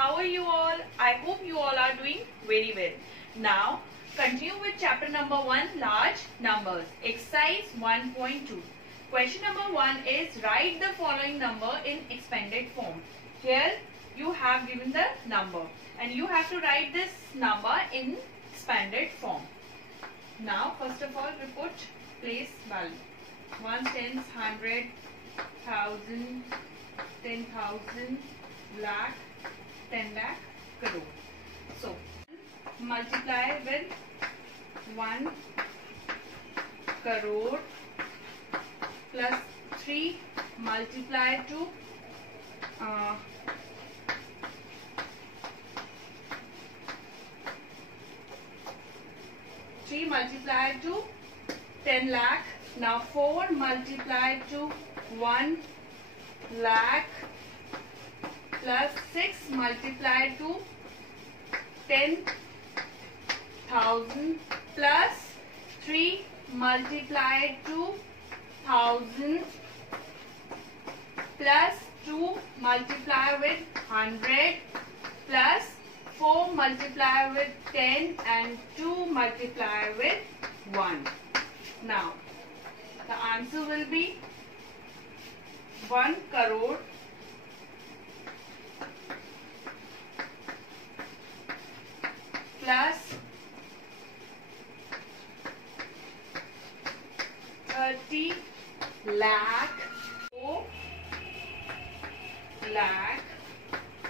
how are you all? I hope you all are doing very well. Now, continue with chapter number 1, large numbers, exercise 1.2. Question number 1 is write the following number in expanded form. Here you have given the number and you have to write this number in expanded form. Now, first of all, we put place value. Ones, tens, 100, 1000, 10,000, lakh, 10 lakh, crore. So, multiply with 1 crore plus 3 multiply to 3 multiply to 10 lakh. Now 4 multiply to 1 lakh plus 6 multiply to 10,000 plus 3 multiply to 1000 plus 2 multiply with 100 plus 4 multiply with 10 and 2 multiply with 1. Now, the answer will be 1 crore plus 30 lakh, 4 lakh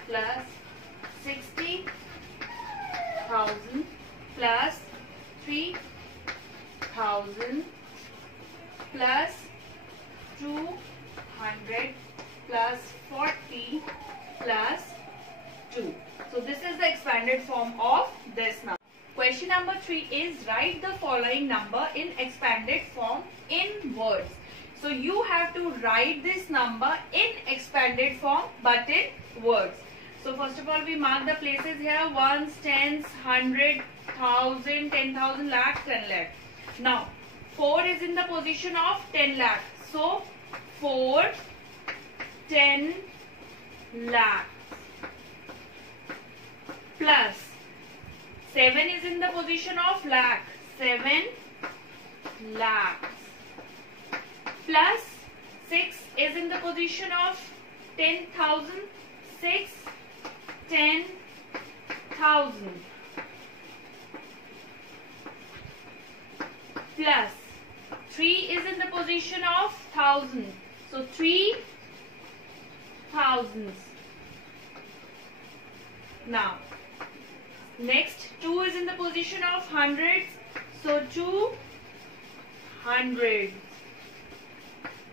plus 60,000 plus 3,000 plus 200 plus 40 plus 2. So this is the expanded form of this number. Question number 3 is write the following number in expanded form in words. So you have to write this number in expanded form but in words. So first of all we mark the places here: ones, tens, 100, 1000, 10,000, lakh, 10 lakh. Now 4 is in the position of 10 lakh. So 4 10 lakh plus 7 is in the position of lakh. 7 lakhs plus 6 is in the position of 10,000. 6 10,000 plus 3 is in the position of 1000. So 3 thousands. Now next 2 is in the position of hundreds. So 2 hundreds.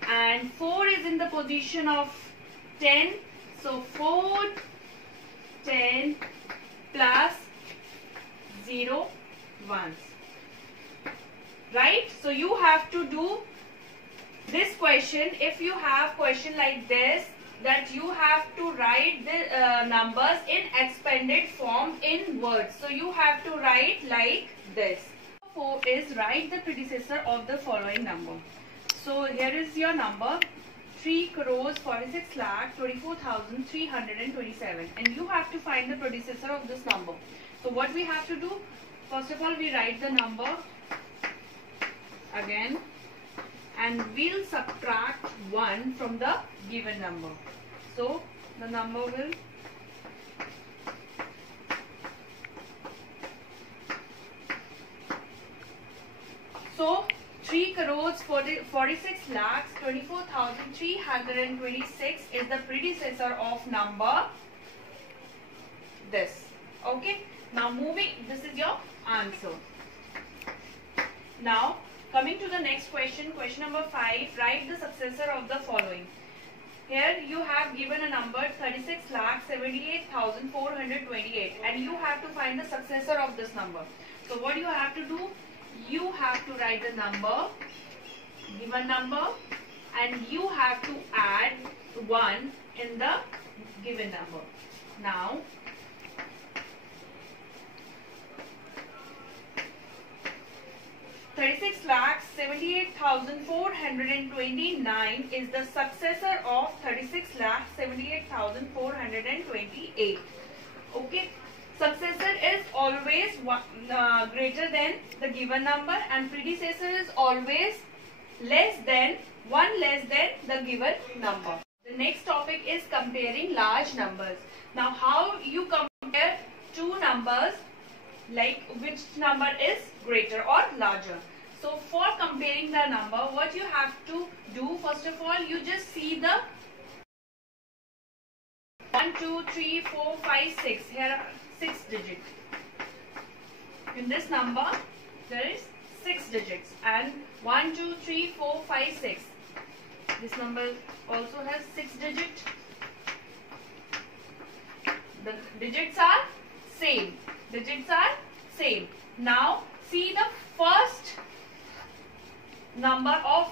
And 4 is in the position of 10. So 4 10 plus 0 ones. Right? So you have to do this question. If you have question like this, that you have to write the numbers in expanded form in words. So you have to write like this. 4 is write the predecessor of the following number. So here is your number: 3 crores 46 lakh 24,327, and you have to find the predecessor of this number. So what we have to do? First of all, we write the number again and we'll subtract 1 from the given number. So the number will so 3 crores 46 lakhs 24,326 is the predecessor of number this. Okay, now moving, this is your answer. Now coming to the next question, question number 5, write the successor of the following. Here you have given a number 36,78,428 and you have to find the successor of this number. So what you have to do? You have to write the number, given number, and you have to add 1 in the given number. Now 36,78,429 is the successor of 36,78,428. Okay. Successor is always greater than the given number, and predecessor is always less than the given number. The next topic is comparing large numbers. Now, how you compare two numbers, like which number is greater or larger. So, for comparing the number, what you have to do, first of all, you just see the 1, 2, 3, 4, 5, 6. Here are 6 digits. In this number, there is 6 digits, and 1, 2, 3, 4, 5, 6. This number also has 6 digits. The digits are same. Digits are same. Now, see the first number of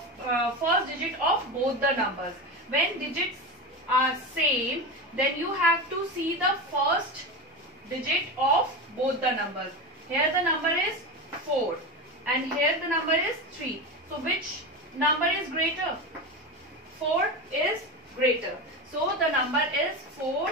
first digit of both the numbers. When digits are same, then you have to see the first digit of both the numbers. Here the number is 4 and here the number is 3. So which number is greater? 4 is greater. So the number is 4.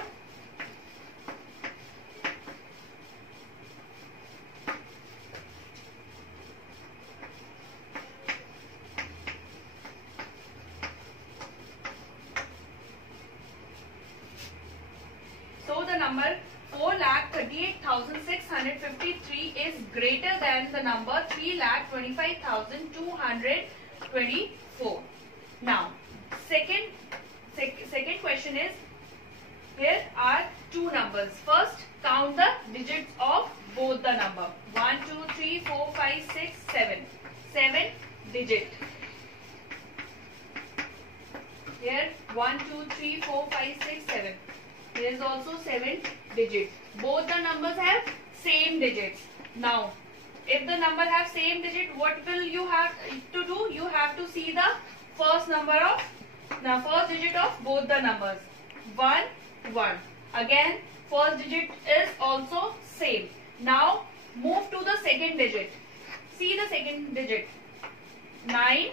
So the number 4,38,653 is greater than the number 3,25,224. Now, second question is, here are two numbers. First, count the digits of both the number. 1, 2, 3, 4, 5, 6, 7. 7 digit. Here 1, 2, 3, 4, 5, 6, 7. There is also 7 digits. Both the numbers have same digits. Now, if the number have same digit, what will you have to do? You have to see the first digit of both the numbers. 1, 1. Again, first digit is also same. Now, move to the second digit. See the second digit. 9,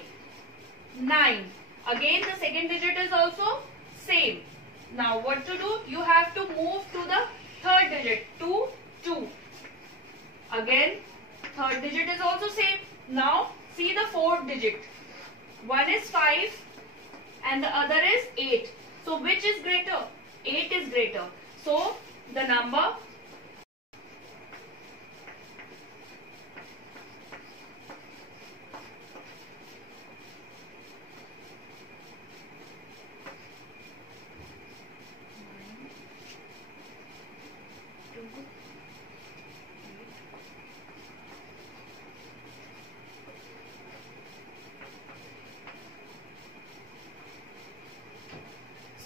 9. Again, the second digit is also same. Now, what to do? You have to move to the third digit. 2, 2. Again, third digit is also same. Now, see the fourth digit. One is 5 and the other is 8. So, which is greater? 8 is greater. So, the number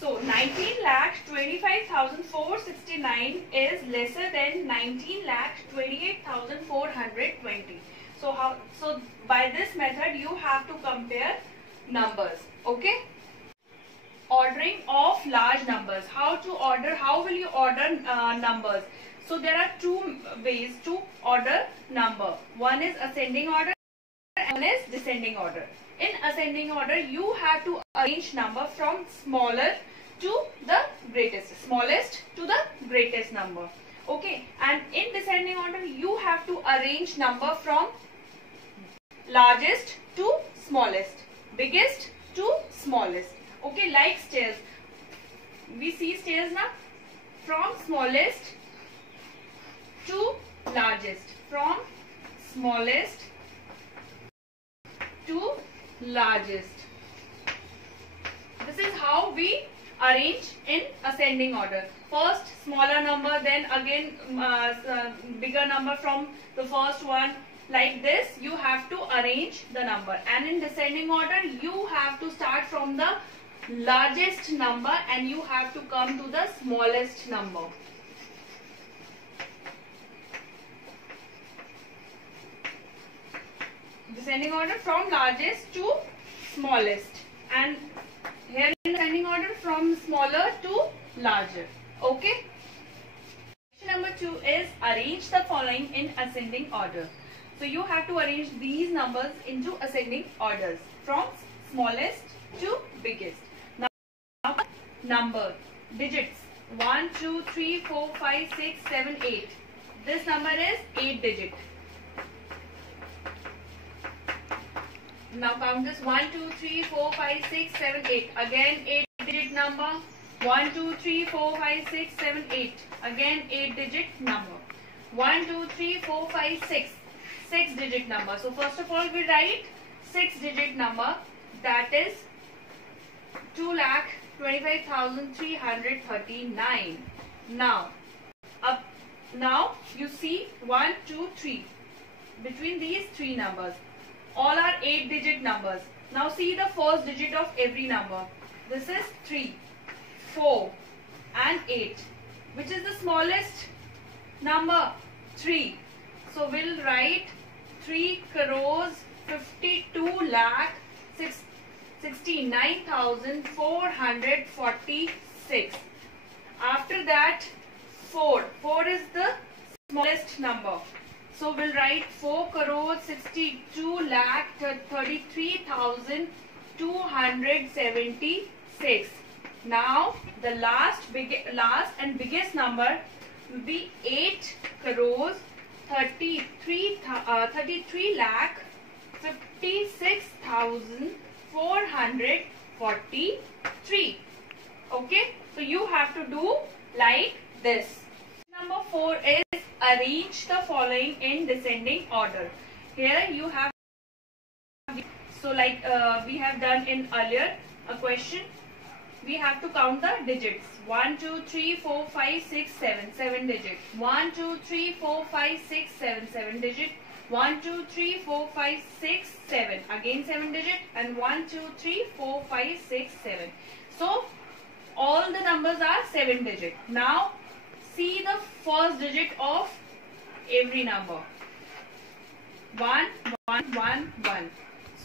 So 19,25,469 is lesser than 19,28,420. So by this method you have to compare numbers. Okay. Ordering of large numbers. How will you order numbers? So there are two ways to order number. One is ascending order and one is descending order. In ascending order, you have to arrange number from smaller to the greatest, smallest to the greatest number. Okay, and in descending order, you have to arrange number from largest to smallest, biggest to smallest. Okay, like stairs. We see stairs now, from smallest to largest, from smallest to largest. This is how we arrange in ascending order. First smaller number, then again bigger number from the first one. Like this you have to arrange the number. And in descending order, you have to start from the largest number and you have to come to the smallest number. Descending order from largest to smallest, and here in ascending order from smaller to larger. Okay. Question number 2 is arrange the following in ascending order. So you have to arrange these numbers into ascending orders from smallest to biggest. Now number digits 1, 2, 3, 4, 5, 6, 7, 8. This number is 8 digit. Now count this 1, 2, 3, 4, 5, 6, 7, 8. Again 8 digit number. 1, 2, 3, 4, 5, 6, 7, 8. Again 8 digit number. 1, 2, 3, 4, 5, 6. 6 digit number. So first of all we write 6 digit number, that is 2,25,339. Now you see 1, 2, 3. Between these three numbers, all are 8 digit numbers. Now see the first digit of every number. This is 3, 4 and 8. Which is the smallest number? 3. So we'll write 3 crores 52 lakh 69,446. After that 4. 4 is the smallest number. So we'll write 4 crores 62 lakh 33,276. Now the last and biggest number will be 8 crores 33 lakh 56,443. Okay, so you have to do like this. Number 4 is arrange the following in descending order. Here you have, so like we have done in earlier a question, we have to count the digits. 1, 2, 3, 4, 5, 6, 7. 7 digit. 1, 2, 3, 4, 5, 6, 7. 7 digit. 1, 2, 3, 4, 5, 6, 7. Again 7 digit. And 1, 2, 3, 4, 5, 6, 7. So all the numbers are 7 digit. Now see the first digit of every number. 1, 1, 1, 1.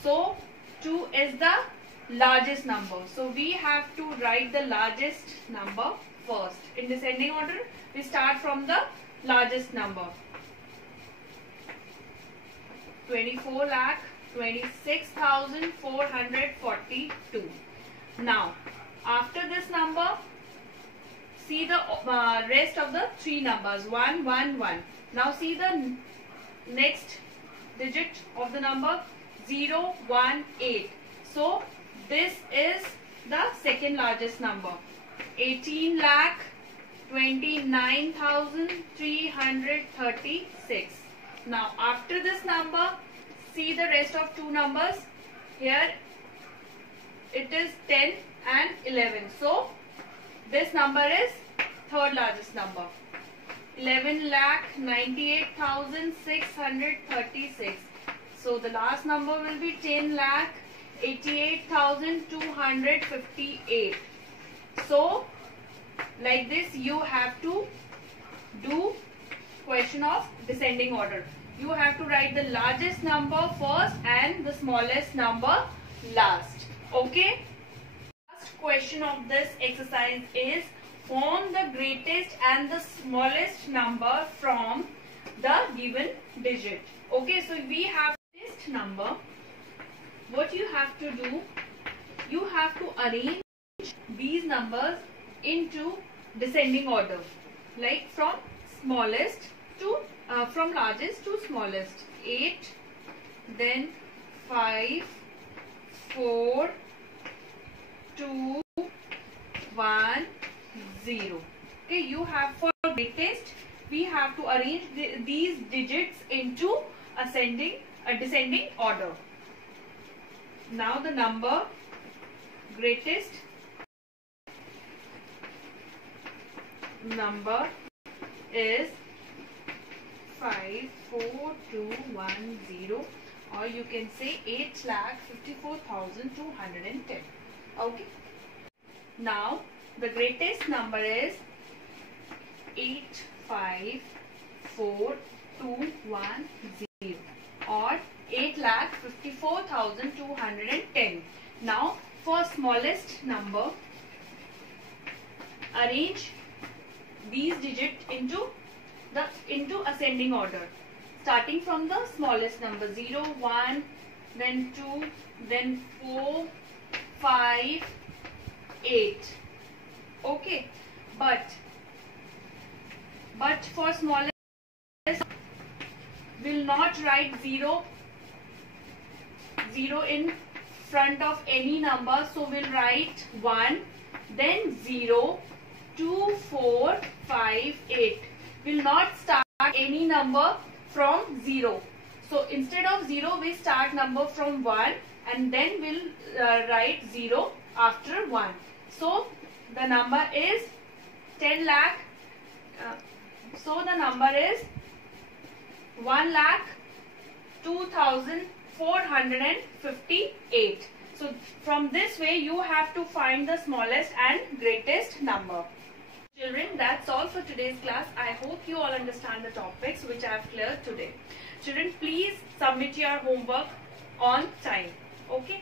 So 2 is the largest number. So we have to write the largest number first. In descending order, we start from the largest number. 24 lakh 26,442. Now, after this number, see the rest of the three numbers. 1, 1, 1. Now see the next digit of the number. 0, 1, 8. So this is the second largest number. 18 lakh 29,336. Now after this number, see the rest of two numbers. Here it is 10 and 11. So this number is third largest number. 11 lakh 98,636. So the last number will be 10 lakh 88,258. So like this you have to do question of descending order. You have to write the largest number first and the smallest number last. Okay. Last question of this exercise is form the greatest and the smallest number from the given digit. Okay, so we have this number. What you have to do, you have to arrange these numbers into descending order, like from smallest to from largest to smallest. 8, then 5, 4, 2, 1, 0. Okay, you have for greatest, we have to arrange these digits into descending order. Now the number greatest number is 54210, or you can say 8,54,210. Okay. Now the greatest number is 854,210 or 8,54,210. Now for smallest number, arrange these digits into ascending order, starting from the smallest number. 0, 1, then 2, then 4, 5, 8. Okay, but for smallest will not write 0 in front of any number, so we'll write 1, then 0, 2, 4, 5, 8. Will not start any number from 0. So instead of 0, we start number from 1 and then we'll write 0 after 1. So the number is 10 lakh. So the number is 1,02,458. So from this way you have to find the smallest and greatest number. Children, that's all for today's class. I hope you all understand the topics which I have cleared today. Children, please submit your homework on time. Okay.